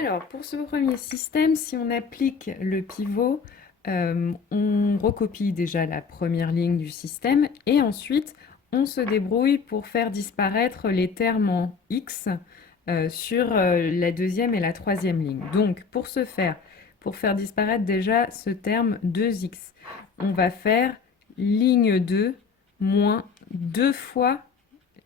Alors, pour ce premier système, si on applique le pivot, on recopie déjà la première ligne du système et ensuite on se débrouille pour faire disparaître les termes en X sur la deuxième et la troisième ligne. Donc, pour ce faire, pour faire disparaître déjà ce terme 2X, on va faire ligne 2 moins 2 fois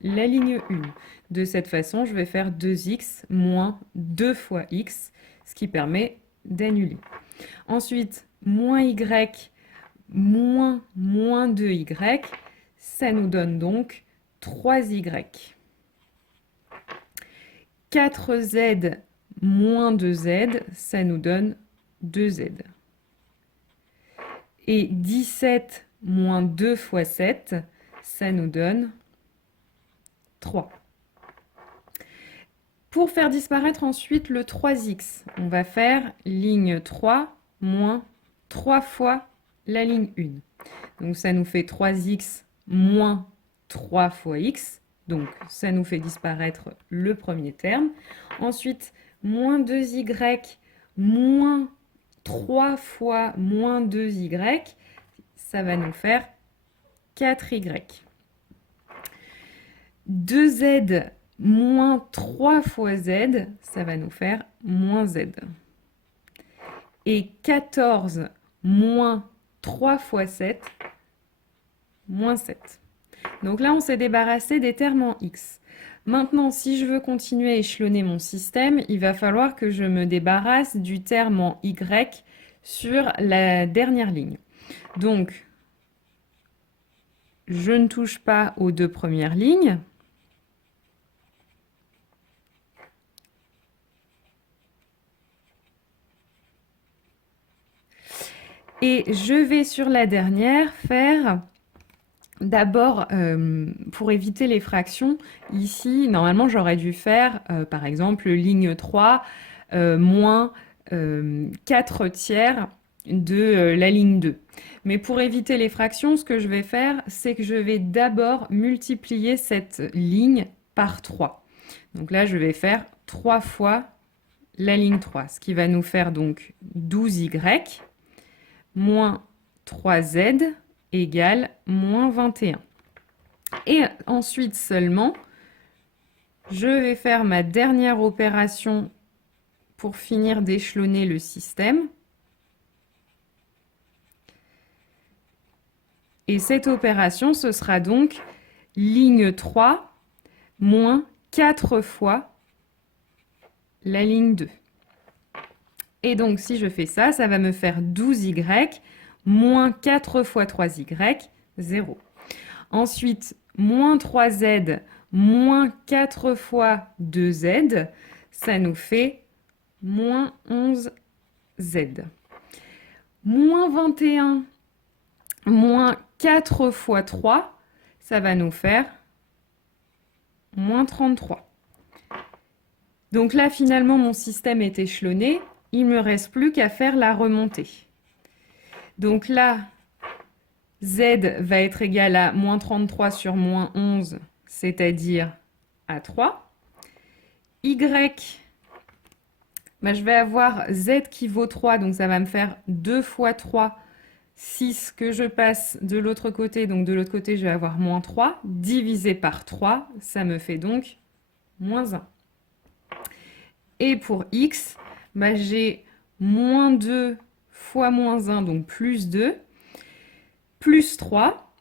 la ligne 1. De cette façon, je vais faire 2x moins 2 fois x, ce qui permet d'annuler. Ensuite, moins y moins 2y, ça nous donne donc 3y. 4z moins 2z, ça nous donne 2z. Et 17 moins 2 fois 7, ça nous donne 3. Pour faire disparaître ensuite le 3x, on va faire ligne 3 moins 3 fois la ligne 1. Donc ça nous fait 3x moins 3 fois x. Donc ça nous fait disparaître le premier terme. Ensuite, moins 2y moins 3 fois moins 2y, ça va nous faire 4y. 2z moins 3 fois z, ça va nous faire moins z. Et 14 moins 3 fois 7, moins 7. Donc là, on s'est débarrassé des termes en x. Maintenant, si je veux continuer à échelonner mon système, il va falloir que je me débarrasse du terme en y sur la dernière ligne. Donc, je ne touche pas aux deux premières lignes. Et je vais sur la dernière faire d'abord, pour éviter les fractions, ici, normalement, j'aurais dû faire, par exemple, ligne 3 moins 4 tiers de la ligne 2. Mais pour éviter les fractions, ce que je vais faire, c'est que je vais d'abord multiplier cette ligne par 3. Donc là, je vais faire 3 fois la ligne 3, ce qui va nous faire donc 12y moins 3z égale moins 21. Et ensuite seulement, je vais faire ma dernière opération pour finir d'échelonner le système. Et cette opération, ce sera donc ligne 3 moins 4 fois la ligne 2. Et donc, si je fais ça, ça va me faire 12y moins 4 fois 3y, 0. Ensuite, moins 3z moins 4 fois 2z, ça nous fait moins 11z. Moins 21 moins 4 fois 3, ça va nous faire moins 33. Donc là, finalement, mon système est échelonné. Il ne me reste plus qu'à faire la remontée. Donc là, z va être égal à moins 33 sur moins 11, c'est-à-dire à 3. Y, je vais avoir z qui vaut 3, donc ça va me faire 2 fois 3, 6 que je passe de l'autre côté. Donc de l'autre côté, je vais avoir moins 3, divisé par 3, ça me fait donc moins 1. Et pour x, j'ai moins 2 fois moins 1, donc plus 2, plus 3.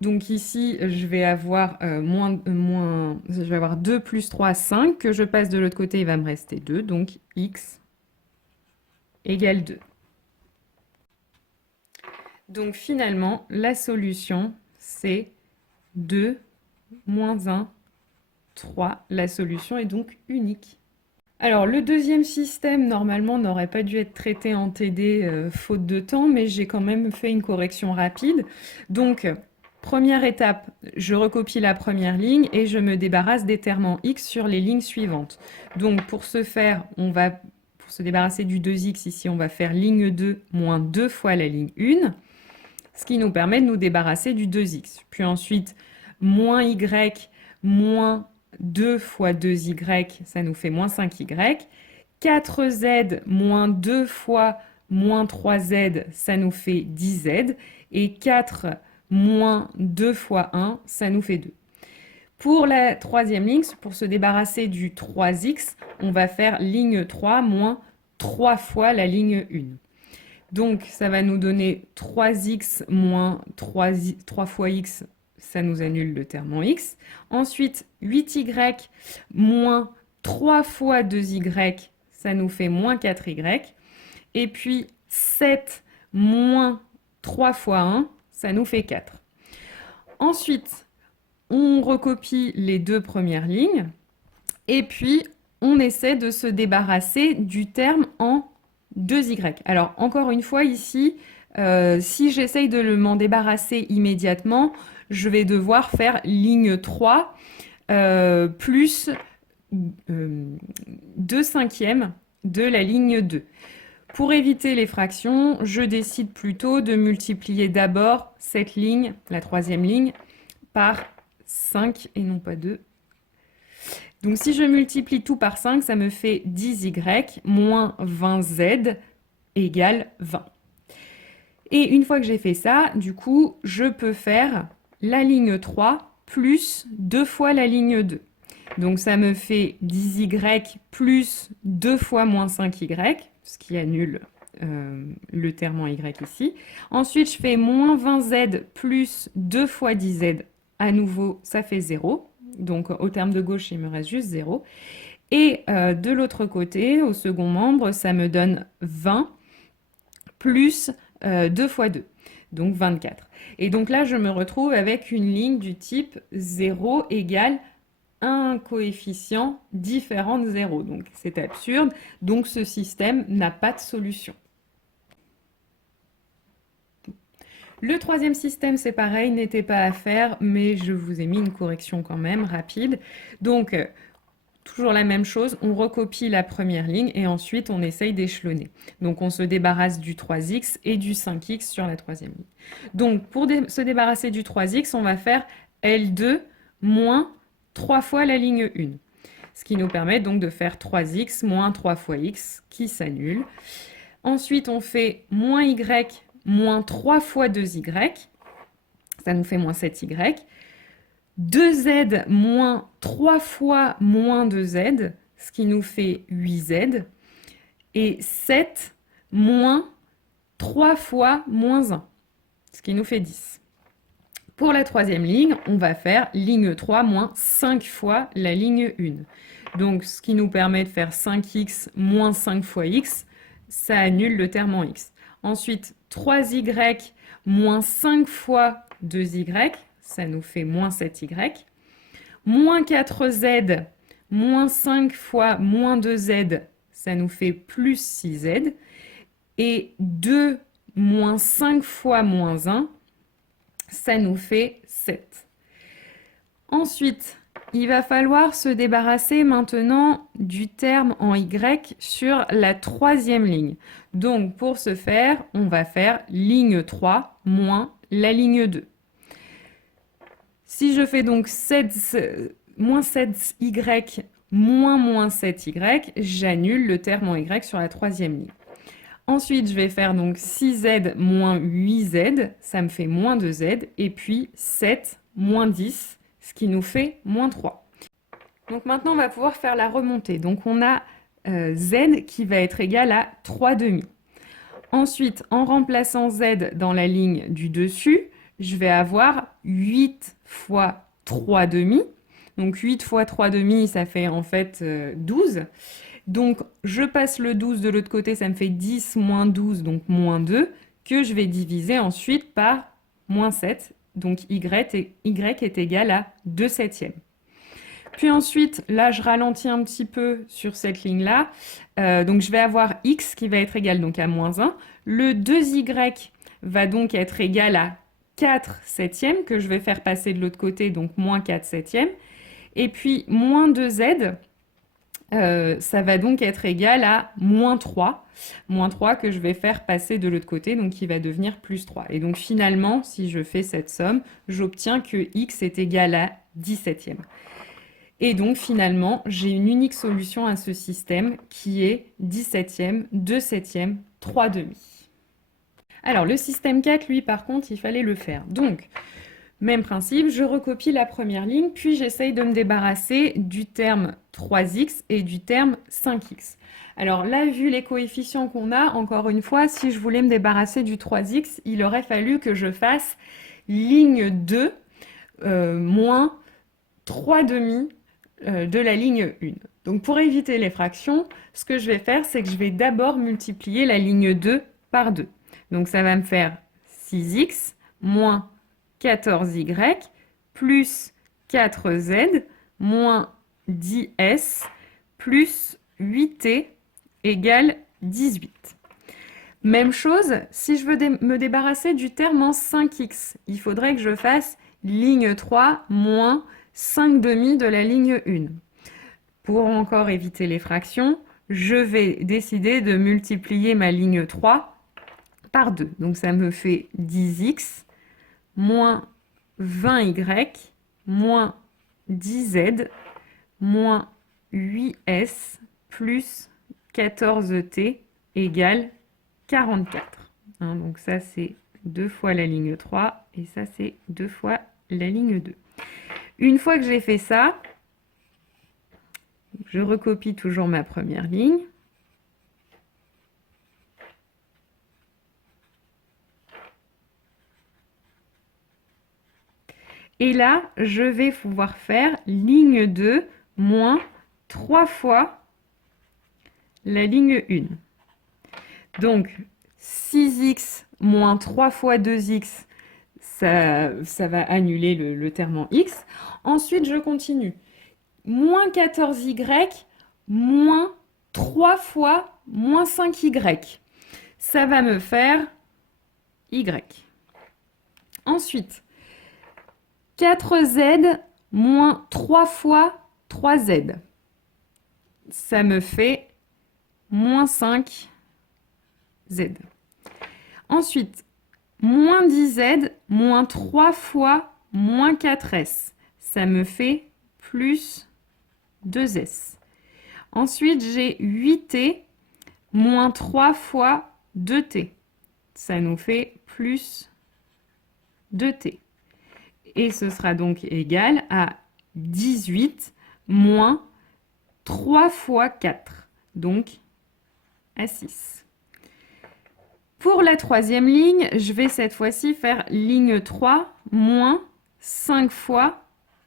Donc ici, je vais avoir, je vais avoir 2 plus 3, 5. Que je passe de l'autre côté, il va me rester 2. Donc x égale 2. Donc finalement, la solution, c'est 2 moins 1, 3. La solution est donc unique. Alors, le deuxième système, normalement, n'aurait pas dû être traité en TD faute de temps, mais j'ai quand même fait une correction rapide. Donc, première étape, je recopie la première ligne et je me débarrasse des termes en x sur les lignes suivantes. Donc, pour ce faire, pour se débarrasser du 2x, ici, on va faire ligne 2 moins 2 fois la ligne 1, ce qui nous permet de nous débarrasser du 2x. Puis ensuite, moins y moins 2 fois 2y, ça nous fait moins 5y. 4z moins 2 fois moins 3z, ça nous fait 10z. Et 4 moins 2 fois 1, ça nous fait 2. Pour la troisième ligne, pour se débarrasser du 3x, on va faire ligne 3 moins 3 fois la ligne 1. Donc, ça va nous donner 3x moins 3 fois x, ça nous annule le terme en x. Ensuite, 8y moins 3 fois 2y, ça nous fait moins 4y. Et puis, 7 moins 3 fois 1, ça nous fait 4. Ensuite, on recopie les deux premières lignes. Et puis, on essaie de se débarrasser du terme en 2y. Alors, encore une fois, ici, si j'essaye de m'en débarrasser immédiatement, je vais devoir faire ligne 3 plus 2 cinquièmes de la ligne 2. Pour éviter les fractions, je décide plutôt de multiplier d'abord cette ligne, la troisième ligne, par 5 et non pas 2. Donc si je multiplie tout par 5, ça me fait 10y moins 20z égale 20. Et une fois que j'ai fait ça, du coup, je peux faire la ligne 3 plus 2 fois la ligne 2. Donc ça me fait 10y plus 2 fois moins 5y, ce qui annule le terme en y ici. Ensuite, je fais moins 20z plus 2 fois 10z. À nouveau, ça fait 0. Donc au terme de gauche, il me reste juste 0. Et de l'autre côté, au second membre, ça me donne 20 plus 2 fois 2, donc 24. Et donc là, je me retrouve avec une ligne du type 0 égale un coefficient différent de 0. Donc c'est absurde, donc ce système n'a pas de solution. Le troisième système, c'est pareil, n'était pas à faire, mais je vous ai mis une correction quand même rapide. Donc, toujours la même chose, on recopie la première ligne et ensuite on essaye d'échelonner. Donc on se débarrasse du 3x et du 5x sur la troisième ligne. Donc pour se débarrasser du 3x, on va faire L2 moins 3 fois la ligne 1. Ce qui nous permet donc de faire 3x moins 3 fois x qui s'annule. Ensuite on fait moins y moins 3 fois 2y, ça nous fait moins 7y. 2z moins 3 fois moins 2z, ce qui nous fait 8z. Et 7 moins 3 fois moins 1, ce qui nous fait 10. Pour la troisième ligne, on va faire ligne 3 moins 5 fois la ligne 1. Donc, ce qui nous permet de faire 5x moins 5 fois x, ça annule le terme en x. Ensuite, 3y moins 5 fois 2y, ça nous fait moins 7y. Moins 4z, moins 5 fois moins 2z, ça nous fait plus 6z. Et 2 moins 5 fois moins 1, ça nous fait 7. Ensuite, il va falloir se débarrasser maintenant du terme en y sur la troisième ligne. Donc, pour ce faire, on va faire ligne 3 moins la ligne 2. Si je fais donc moins 7y moins 7y, j'annule le terme en y sur la troisième ligne. Ensuite, je vais faire donc 6z moins 8z, ça me fait moins 2z, et puis 7 moins 10, ce qui nous fait moins 3. Donc maintenant, on va pouvoir faire la remontée. Donc on a z qui va être égal à 3 demi. Ensuite, en remplaçant z dans la ligne du dessus, je vais avoir 8 fois 3 demi. Donc 8 fois 3 demi, ça fait en fait 12. Donc je passe le 12 de l'autre côté, ça me fait 10 moins 12, donc moins 2, que je vais diviser ensuite par moins 7. Donc y est égal à 2 septièmes. Puis ensuite, là, je ralentis un petit peu sur cette ligne-là. Donc, je vais avoir x qui va être égal donc à moins 1. Le 2y va donc être égal à 4 septièmes, que je vais faire passer de l'autre côté, donc moins 4 septièmes. Et puis, moins 2z, ça va donc être égal à moins 3. Moins 3 que je vais faire passer de l'autre côté, donc qui va devenir plus 3. Et donc, finalement, si je fais cette somme, j'obtiens que x est égal à 10 septièmes. Et donc finalement, j'ai une unique solution à ce système qui est 17e, 2 septièmes, 3 demi. Alors le système 4, lui, par contre, il fallait le faire. Donc, même principe, je recopie la première ligne, puis j'essaye de me débarrasser du terme 3x et du terme 5x. Alors là, vu les coefficients qu'on a, encore une fois, si je voulais me débarrasser du 3x, il aurait fallu que je fasse ligne 2 moins 3 demi de la ligne 1. Donc pour éviter les fractions, ce que je vais faire, c'est que je vais d'abord multiplier la ligne 2 par 2. Donc ça va me faire 6x moins 14y plus 4z moins 10s plus 8t égale 18. Même chose, si je veux me débarrasser du terme en 5x, il faudrait que je fasse ligne 3 moins 5 demi de la ligne 1. Pour encore éviter les fractions, je vais décider de multiplier ma ligne 3 par 2. Donc ça me fait 10x moins 20y moins 10z moins 8s plus 14t égale 44. Donc ça, c'est 2 fois la ligne 3 et ça, c'est 2 fois la ligne 2. Une fois que j'ai fait ça, je recopie toujours ma première ligne. Et là, je vais pouvoir faire ligne 2 moins 3 fois la ligne 1. Donc, 6x moins 3 fois 2x, ça va annuler le terme en x. Ensuite, je continue. Moins 14y moins 3 fois moins 5y. Ça va me faire y. Ensuite, 4z moins 3 fois 3z. Ça me fait moins 5z. Ensuite, moins 10z moins 3 fois moins 4s. Ça me fait plus 2s. Ensuite, j'ai 8t moins 3 fois 2t. Ça nous fait plus 2t. Et ce sera donc égal à 18 moins 3 fois 4, donc à 6. Pour la troisième ligne, je vais cette fois-ci faire ligne 3 moins 5 fois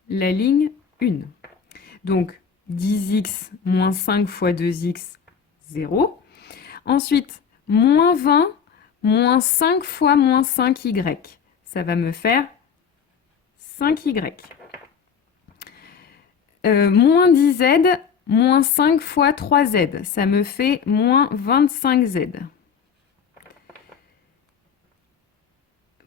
la ligne 1. Donc 10x moins 5 fois 2x, 0. Ensuite, moins 20 moins 5 fois moins 5y. Ça va me faire 5y. Moins 10z, moins 5 fois 3z. Ça me fait moins 25z.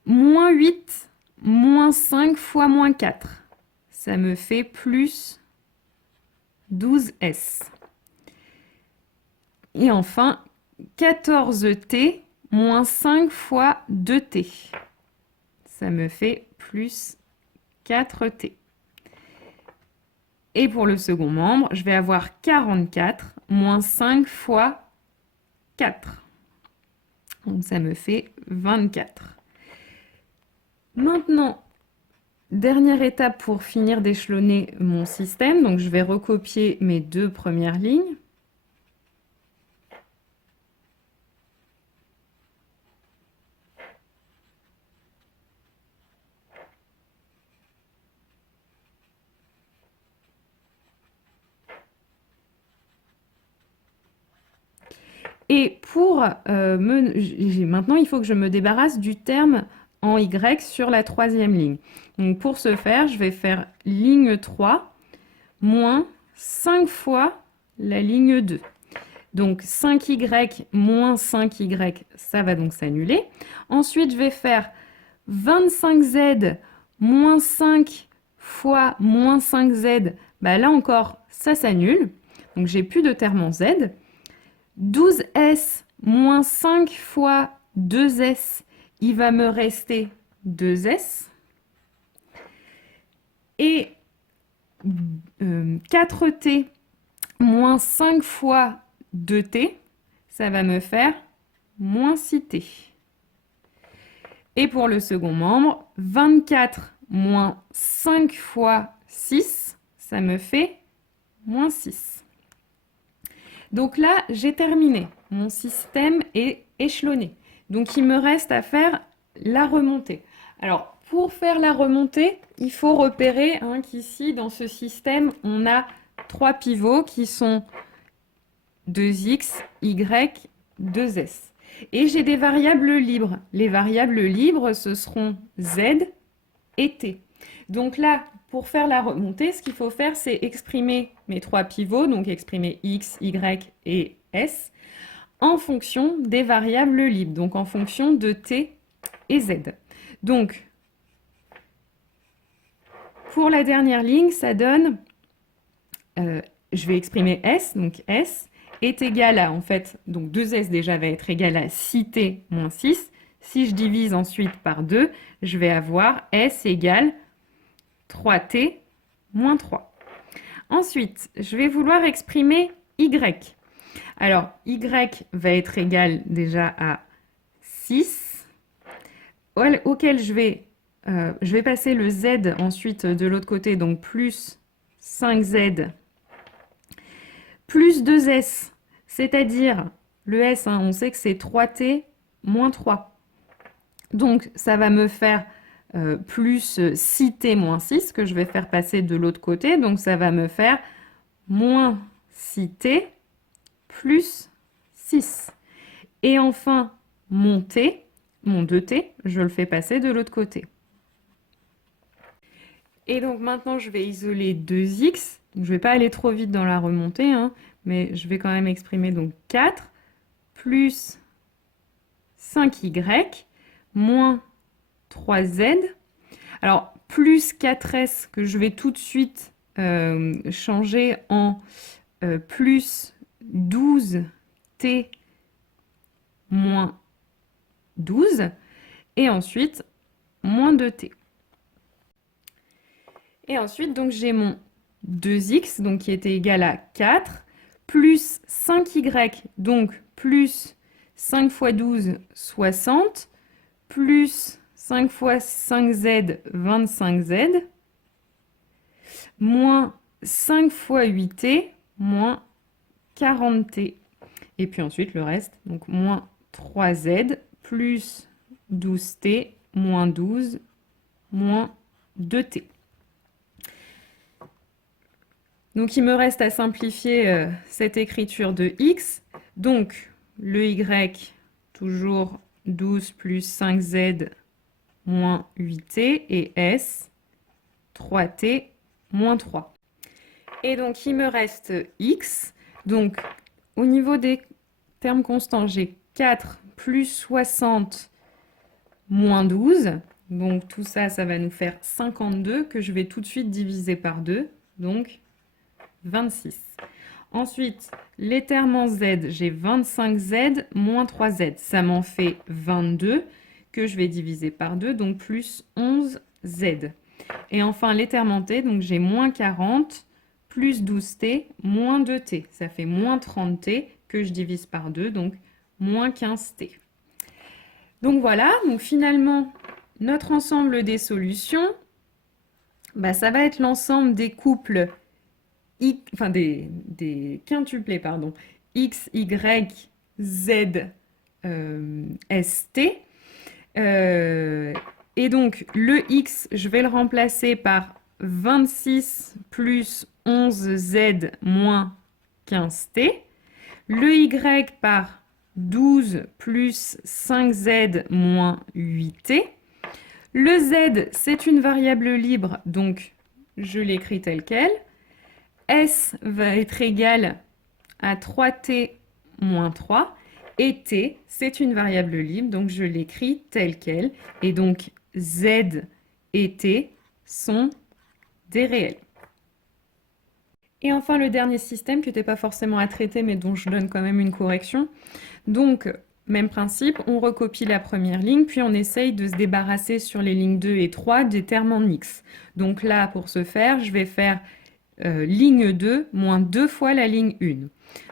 Moins 8, moins 5 fois moins 4. Ça me fait plus 12s. Et enfin, 14t moins 5 fois 2t. Ça me fait plus 4t. Et pour le second membre, je vais avoir 44 moins 5 fois 4. Donc ça me fait 24. Maintenant, dernière étape pour finir d'échelonner mon système. Donc je vais recopier mes deux premières lignes. Et pour maintenant, il faut que je me débarrasse du terme en Y sur la troisième ligne. Donc pour ce faire, je vais faire ligne 3 moins 5 fois la ligne 2. Donc 5y moins 5y, ça va donc s'annuler. Ensuite, je vais faire 25z moins 5 fois moins 5z. Bah là encore, ça s'annule. Donc j'ai plus de terme en z. 12s moins 5 fois 2s, il va me rester 2s. Et 4t moins 5 fois 2t, ça va me faire moins 6t. Et pour le second membre, 24 moins 5 fois 6, ça me fait moins 6. Donc là, j'ai terminé. Mon système est échelonné. Donc il me reste à faire la remontée. Alors, pour faire la remontée, il faut repérer qu'ici, dans ce système, on a 3 pivots qui sont 2x, y, 2s. Et j'ai des variables libres. Les variables libres, ce seront z et t. Donc là, pour faire la remontée, ce qu'il faut faire, c'est exprimer mes 3 pivots, donc exprimer x, y et s, en fonction des variables libres, donc en fonction de t et z. Donc, pour la dernière ligne, ça donne, je vais exprimer s, donc s est égal à, en fait, donc 2s déjà va être égal à 6t moins 6. Si je divise ensuite par 2, je vais avoir s égale 3t moins 3. Ensuite, je vais vouloir exprimer y. Alors, y va être égal déjà à 6, auquel je vais passer le z ensuite de l'autre côté, donc plus 5z plus 2s, c'est-à-dire le s, on sait que c'est 3t moins 3. Donc, ça va me faire plus 6t moins 6 que je vais faire passer de l'autre côté. Donc, ça va me faire moins 6t plus 6. Et enfin, mon t, mon 2t, je le fais passer de l'autre côté. Et donc maintenant, je vais isoler 2x. Je ne vais pas aller trop vite dans la remontée, mais je vais quand même exprimer donc 4 plus 5y moins 3z. Alors, plus 4s que je vais tout de suite changer en plus 12t moins 12. Et ensuite, moins 2t. Et ensuite, donc j'ai mon 2x, donc qui était égal à 4, plus 5y, donc plus 5 fois 12, 60, plus 5 fois 5z, 25z, moins 5 fois 8t, moins 40t. Et puis ensuite, le reste, donc moins 3z, plus 12t, moins 12, moins 2t. Donc, il me reste à simplifier cette écriture de x. Donc, le y, toujours 12 plus 5z moins 8t, et s, 3t moins 3. Et donc, il me reste x. Donc, au niveau des termes constants, j'ai 4 plus 60 moins 12. Donc, tout ça, ça va nous faire 52 que je vais tout de suite diviser par 2. Donc, 26. Ensuite, les termes en z, j'ai 25z moins 3z. Ça m'en fait 22 que je vais diviser par 2, donc plus 11z. Et enfin, les termes en t, donc j'ai moins 40 plus 12t moins 2t. Ça fait moins 30t que je divise par 2, donc moins 15t. Donc voilà, donc finalement, notre ensemble des solutions, ça va être l'ensemble des couples des quintuplés, pardon, x, y, z, st. Et donc, le x, je vais le remplacer par 26 plus 11z moins 15t. Le y par 12 plus 5z moins 8t. Le z, c'est une variable libre, donc je l'écris tel quel. S va être égal à 3t moins 3. Et t, c'est une variable libre, donc je l'écris tel quel. Et donc, z et t sont des réels. Et enfin, le dernier système qui n'était pas forcément à traiter, mais dont je donne quand même une correction. Donc, même principe, on recopie la première ligne, puis on essaye de se débarrasser sur les lignes 2 et 3 des termes en x. Donc là, pour ce faire, je vais faire ligne 2 moins 2 fois la ligne 1.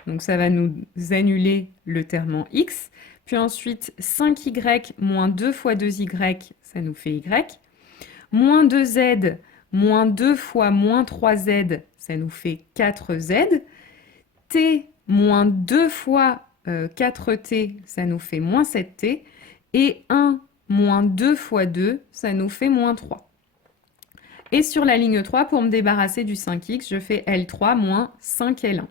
Donc ça va nous annuler le terme en x. Puis ensuite, 5y moins 2 fois 2y, ça nous fait y. Moins 2z moins 2 fois moins 3z, ça nous fait 4z. T moins 2 fois 4t, ça nous fait moins 7t. Et 1 moins 2 fois 2, ça nous fait moins 3. Et sur la ligne 3, pour me débarrasser du 5x, je fais L3 moins 5L1.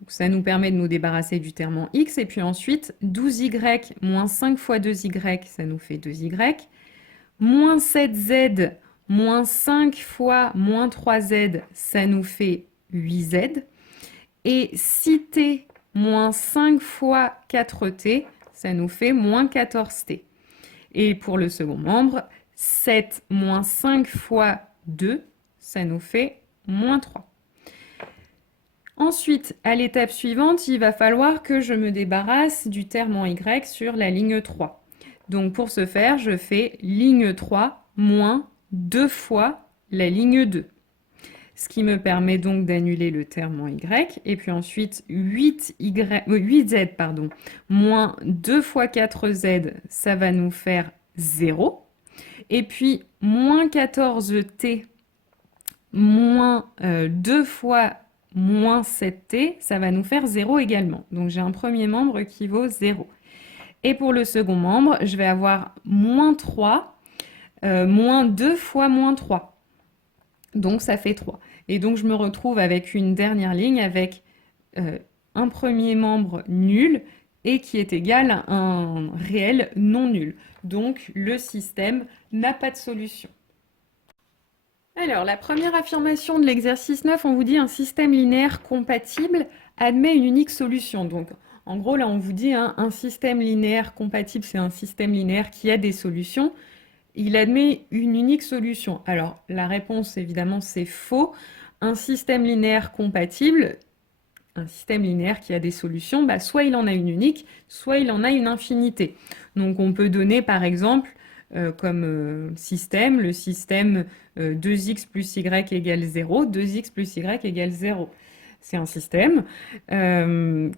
Donc ça nous permet de nous débarrasser du terme en x. Et puis ensuite, 12y moins 5 fois 2y, ça nous fait 2y. Moins 7z moins 5 fois moins 3z, ça nous fait 8z. Et 6t moins 5 fois 4t, ça nous fait moins 14t. Et pour le second membre, 7 moins 5 fois 2, ça nous fait moins 3. Ensuite, à l'étape suivante, il va falloir que je me débarrasse du terme en y sur la ligne 3. Donc pour ce faire, je fais ligne 3 moins 2 fois la ligne 2. Ce qui me permet donc d'annuler le terme en y. Et puis ensuite, 8z moins 2 fois 4z, ça va nous faire 0. Et puis, moins 14t moins 2 fois moins 7t, ça va nous faire 0 également. Donc j'ai un premier membre qui vaut 0. Et pour le second membre, je vais avoir moins 3, moins 2 fois moins 3. Donc ça fait 3. Et donc je me retrouve avec une dernière ligne avec un premier membre nul et qui est égal à un réel non nul. Donc le système n'a pas de solution. Alors, la première affirmation de l'exercice 9, on vous dit un système linéaire compatible admet une unique solution. Donc, en gros, là, on vous dit un système linéaire compatible, c'est un système linéaire qui a des solutions. Il admet une unique solution. Alors, la réponse, évidemment, c'est faux. Un système linéaire compatible, un système linéaire qui a des solutions, soit il en a une unique, soit il en a une infinité. Donc, on peut donner, par exemple, comme système, le système 2x plus y égale 0, 2x plus y égale 0. C'est un système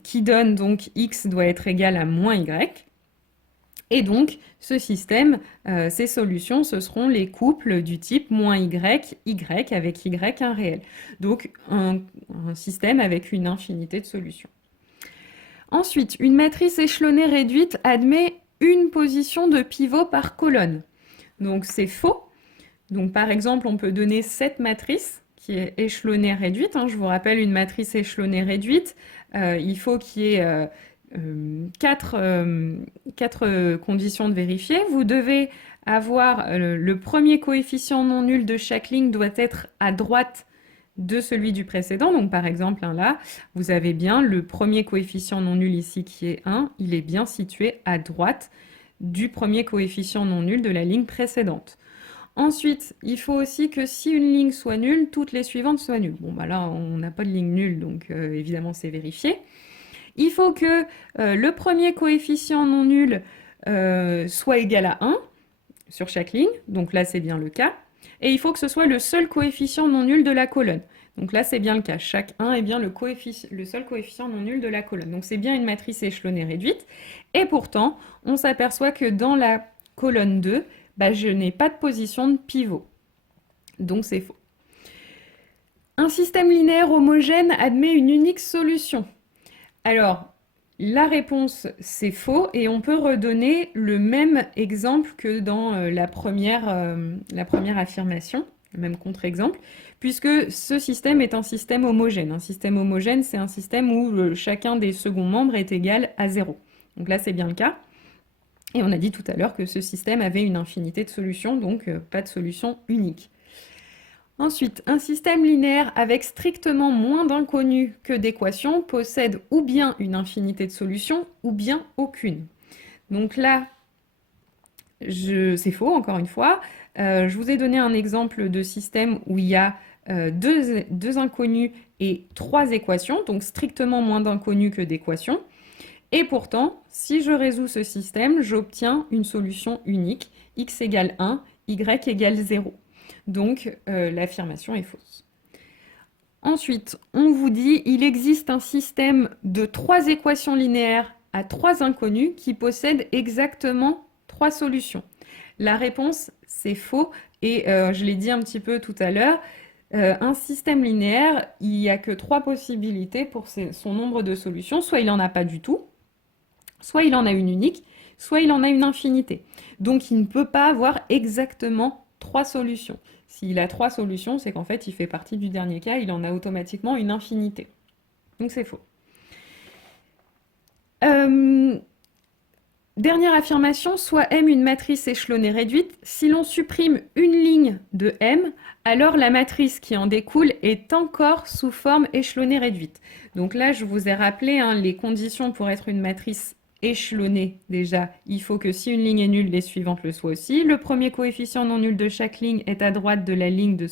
qui donne donc x doit être égal à moins y. Et donc, ce système, ces solutions, ce seront les couples du type moins y, y avec y un réel. Donc, un système avec une infinité de solutions. Ensuite, une matrice échelonnée réduite admet une position de pivot par colonne. Donc c'est faux. Donc par exemple, on peut donner cette matrice qui est échelonnée réduite. Je vous rappelle, une matrice échelonnée réduite, il faut qu'il y ait quatre conditions de vérifier. Vous devez avoir le premier coefficient non nul de chaque ligne doit être à droite de celui du précédent. Donc par exemple, là, vous avez bien le premier coefficient non nul ici qui est 1, il est bien situé à droite du premier coefficient non nul de la ligne précédente. Ensuite, il faut aussi que si une ligne soit nulle, toutes les suivantes soient nulles. Bon, là, on n'a pas de ligne nulle, donc évidemment, c'est vérifié. Il faut que le premier coefficient non nul soit égal à 1 sur chaque ligne. Donc là, c'est bien le cas. Et il faut que ce soit le seul coefficient non nul de la colonne. Donc là, c'est bien le cas. Chaque 1 est bien le seul coefficient non nul de la colonne. Donc c'est bien une matrice échelonnée réduite. Et pourtant, on s'aperçoit que dans la colonne 2, je n'ai pas de position de pivot. Donc c'est faux. Un système linéaire homogène admet une unique solution. Alors, la réponse, c'est faux, et on peut redonner le même exemple que dans la première affirmation, le même contre-exemple, puisque ce système est un système homogène. Un système homogène, c'est un système où chacun des seconds membres est égal à 0. Donc là, c'est bien le cas. Et on a dit tout à l'heure que ce système avait une infinité de solutions, donc pas de solution unique. Ensuite, un système linéaire avec strictement moins d'inconnus que d'équations possède ou bien une infinité de solutions, ou bien aucune. Donc là, c'est faux, encore une fois. Je vous ai donné un exemple de système où il y a deux inconnus et 3 équations, donc strictement moins d'inconnus que d'équations. Et pourtant, si je résous ce système, j'obtiens une solution unique, x égale 1, y égale 0. Donc, l'affirmation est fausse. Ensuite, on vous dit il existe un système de 3 équations linéaires à 3 inconnus qui possèdent exactement 3 solutions. La réponse, c'est faux. Et je l'ai dit un petit peu tout à l'heure, un système linéaire, il n'y a que 3 possibilités pour son nombre de solutions. Soit il n'en a pas du tout, soit il en a une unique, soit il en a une infinité. Donc il ne peut pas avoir exactement 3 solutions. S'il a 3 solutions, c'est qu'en fait il fait partie du dernier cas, il en a automatiquement une infinité. Donc c'est faux. Dernière affirmation, soit M une matrice échelonnée réduite. Si l'on supprime une ligne de M, alors la matrice qui en découle est encore sous forme échelonnée réduite. Donc là, je vous ai rappelé les conditions pour être une matrice échelonnée. Déjà, il faut que si une ligne est nulle, les suivantes le soient aussi. Le premier coefficient non nul de chaque ligne est à droite de la ligne de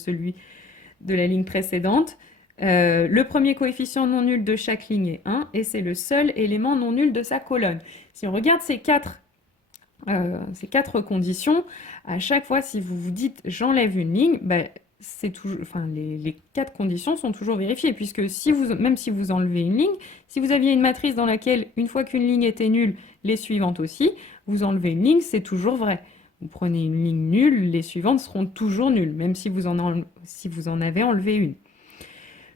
la ligne précédente. Le premier coefficient non nul de chaque ligne est 1 et c'est le seul élément non nul de sa colonne. Si on regarde ces quatre conditions, à chaque fois si vous vous dites j'enlève une ligne, c'est toujours, les 4 conditions sont toujours vérifiées, puisque même si vous enlevez une ligne, si vous aviez une matrice dans laquelle une fois qu'une ligne était nulle, les suivantes aussi, vous enlevez une ligne, c'est toujours vrai. Vous prenez une ligne nulle, les suivantes seront toujours nulles, même si vous en avez enlevé une.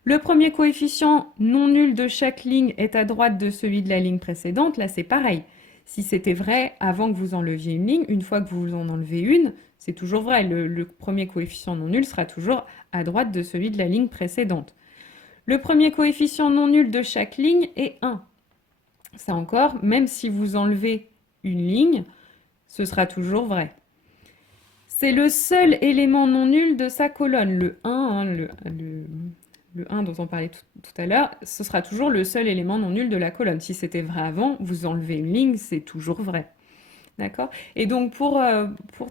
Le premier coefficient non nul de chaque ligne est à droite de celui de la ligne précédente. Là, c'est pareil. Si c'était vrai avant que vous enleviez une ligne, une fois que vous en enlevez une, c'est toujours vrai. Le premier coefficient non nul sera toujours à droite de celui de la ligne précédente. Le premier coefficient non nul de chaque ligne est 1. Ça encore, même si vous enlevez une ligne, ce sera toujours vrai. C'est le seul élément non nul de sa colonne. Le 1, le 1 dont on parlait tout à l'heure, ce sera toujours le seul élément non nul de la colonne. Si c'était vrai avant, vous enlevez une ligne, c'est toujours vrai. D'accord? Et donc, pour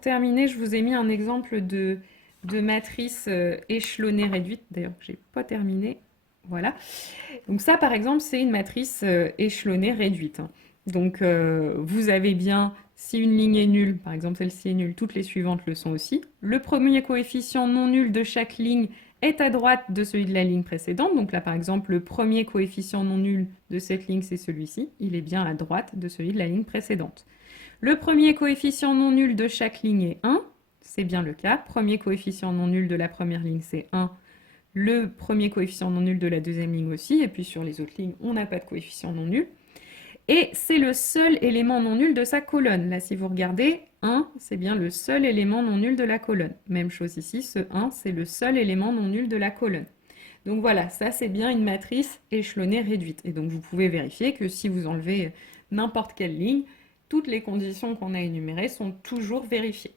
terminer, je vous ai mis un exemple de matrice échelonnée réduite. D'ailleurs, je n'ai pas terminé. Voilà. Donc ça, par exemple, c'est une matrice échelonnée réduite. Donc, vous avez bien, si une ligne est nulle, par exemple celle-ci est nulle, toutes les suivantes le sont aussi. Le premier coefficient non nul de chaque ligne est à droite de celui de la ligne précédente. Donc là, par exemple, le premier coefficient non nul de cette ligne, c'est celui-ci. Il est bien à droite de celui de la ligne précédente. Le premier coefficient non nul de chaque ligne est 1. C'est bien le cas. Premier coefficient non nul de la première ligne, c'est 1. Le premier coefficient non nul de la deuxième ligne aussi. Et puis sur les autres lignes, on n'a pas de coefficient non nul. Et c'est le seul élément non nul de sa colonne. Là, si vous regardez, 1, c'est bien le seul élément non nul de la colonne. Même chose ici, ce 1, c'est le seul élément non nul de la colonne. Donc voilà, ça c'est bien une matrice échelonnée réduite. Et donc vous pouvez vérifier que si vous enlevez n'importe quelle ligne, toutes les conditions qu'on a énumérées sont toujours vérifiées.